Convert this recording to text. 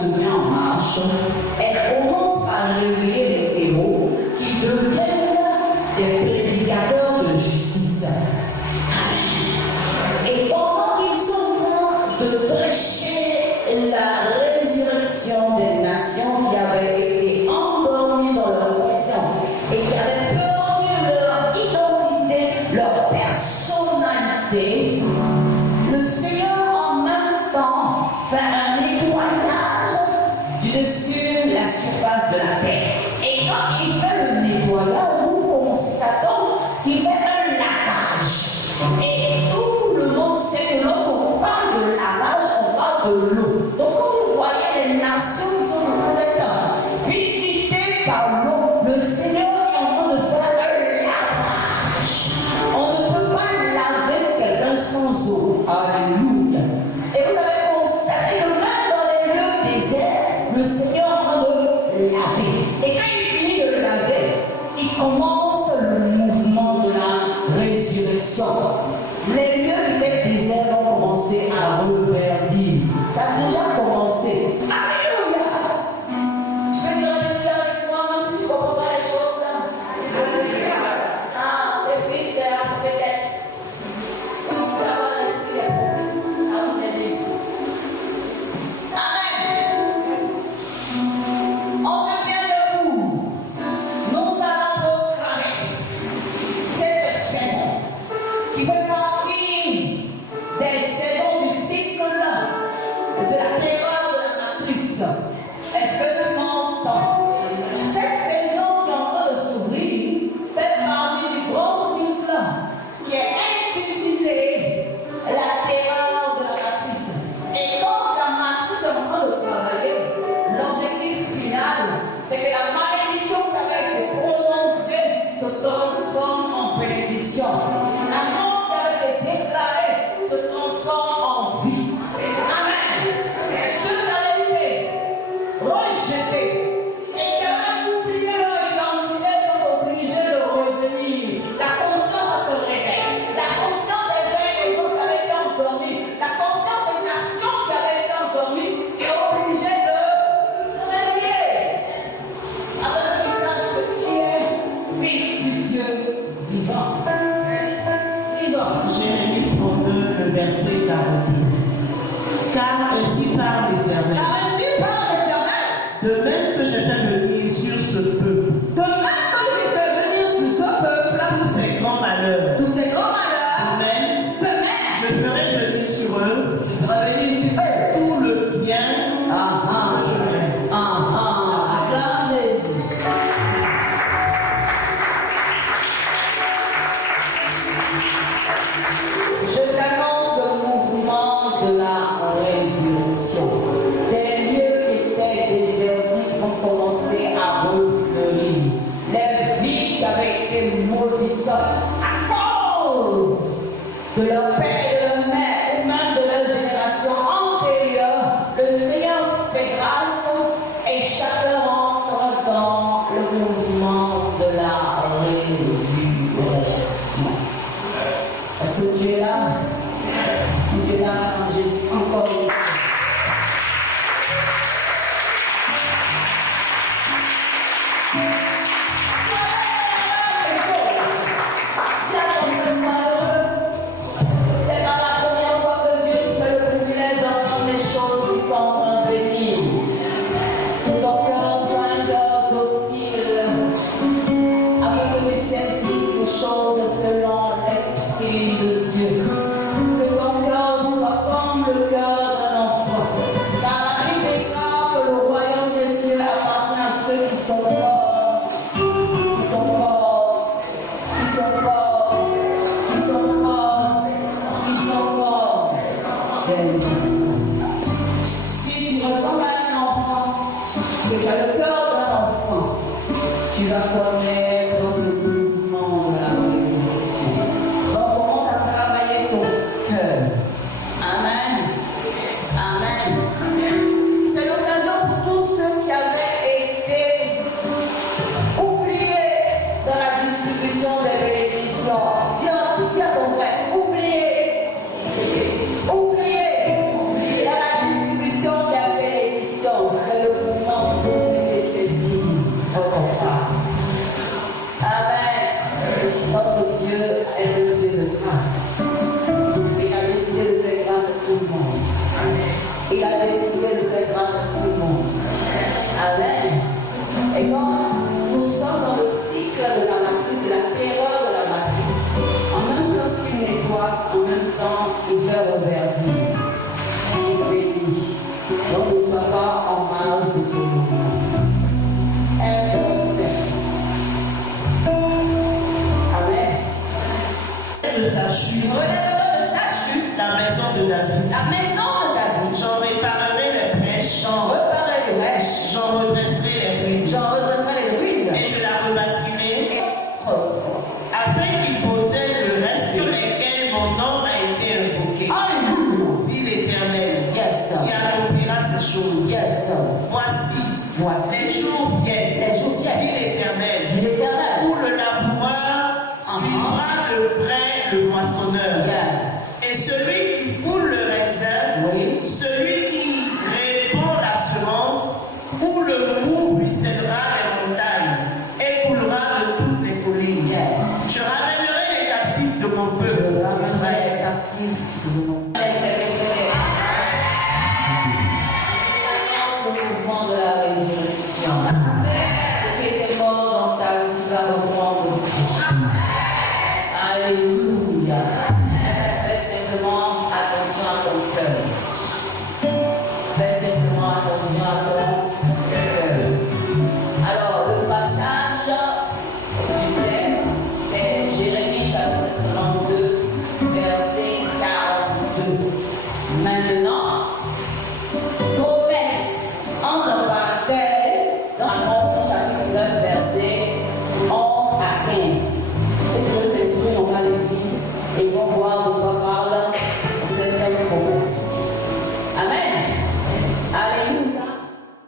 se met en marche. Elle commence à réveiller les héros qui deviennent des prédicateurs de justice. Et pendant qu'ils sont en train de prêcher la résurrection des nations qui avaient été endormies dans leur conscience et qui avaient perdu leur identité, leur personnalité, le Seigneur en même temps fait un nettoyage du dessus la surface de la terre. Et quand il fait le nettoyage, nous constatons qu'il fait un lavage. Et tout le monde sait que lorsqu'on parle de lavage, on parle de l'eau. Donc quand vous voyez les nations qui sont en train d'être visitées par l'eau, le Seigneur est en train de faire un lavage. On ne peut pas laver quelqu'un sans eau. Alléluia. Et vous avez constaté que même dans les lieux déserts, le Seigneur est en train de laver. Et quand il finit de laver, il commence le mouvement de la résurrection. Les lieux qui étaient déserts vont commencer à reverdir. Ça a déjà commencé. Alléluia. Tu peux dire Alléluia avec moi, même si tu ne comprends pas les choses. Ah, les fils de la prophétesse. Ça va l'esprit des prophètes. À vous aider. Amen. On se tient debout. Nous allons proclamer cette saison qui fait partie des saisons du cycle de la terreur de la matrice. Est-ce que tu m'entends? Cette saison qui est en train de s'ouvrir fait partie du grand cycle qui est intitulé la terreur de la matrice. Et quand la matrice est en train de travailler, l'objectif final, c'est que la malédiction qui avait été prononcée se transforme en bénédiction. La mort qui avait été déclarée se transforme en vie. Amen. Ceux qui avaient été rejetés et qui avaient oublié leur identité sont obligés de revenir. La conscience se réveille. La conscience des uns et des autres qui avaient été endormis, la conscience des nations qui avaient été endormies est obligée de se réveiller. Afin que tu saches que tu es fils du Dieu vivant. Lisons. Jérémie 32, le verset 42. Car ainsi parle l'Éternel. Car ainsi parle l'Éternel. De même que je fais venir sur ce peuple De même que j'ai fait venir sur ce peuple tous ces grands malheurs, tous ces grands malheurs, de même, je je ferai venir sur eux ferai venir sur eux. tout le bien que je fais. Acclame Jésus. Je t'annonce le mouvement de la résurrection. Des lieux qui étaient désertiques vont commencer à refleurir. Les vies qui avaient été maudites à cause de leur père et de leur mère, ou même de leur génération antérieure, le Seigneur fait grâce et chacun rentre dans le mouvement de la résurrection. Est-ce que tu es là? Si tu es là, Jésus, encore une fois. C'est pas la première fois que Dieu nous fait le privilège d'entendre des choses qui sont en train de venir. Donc, sois un cœur docile, afin que tu saisisses les choses selon l'Esprit de Dieu. Que ton cœur soit comme le cœur d'un enfant. Car la Bible déclare que le royaume des cieux appartient à ceux qui sont forts, qui sont forts, qui sont forts, qui sont forts, qui sont forts. Si tu ressembles à un enfant, que tu as le cœur d'un enfant, tu vas connaître ce mouvement de la résurrection. Donc, on commence à travailler ton cœur. Amen. Amen. C'est l'occasion pour tous ceux qui avaient été oubliés dans la distribution des bénédictions. Dis à ton frère, oubliez dans la distribution des bénédictions. son mouvement. Elle procède. Amen. De sa chute, Relève-le de sa chute, la maison de David. la maison de David. J'en réparerai les brèches, J'en reparerai les brèches, j'en redresserai les ruines, j'en redresserai les ruines. et je la rebâtirai, Et refort. afin qu'il possède le reste sur lesquels mon nom a été invoqué. Alléluia. Dit l'Éternel, Yes. qui accomplira ces choses. Yes. Voici, les jours viennent, Les jours dit viennent. l'Éternel, Dit l'Éternel. où le laboureur suivra de près le moissonneur. Yeah. Et celui qui foule le raisin, Oui. celui qui répand la semence, où le mou ruissellera les montagnes et coulera de toutes les collines. Yeah. Je ramènerai les captifs de mon Je peuple. ramènerai les captifs de mon le mouvement de la résurrection.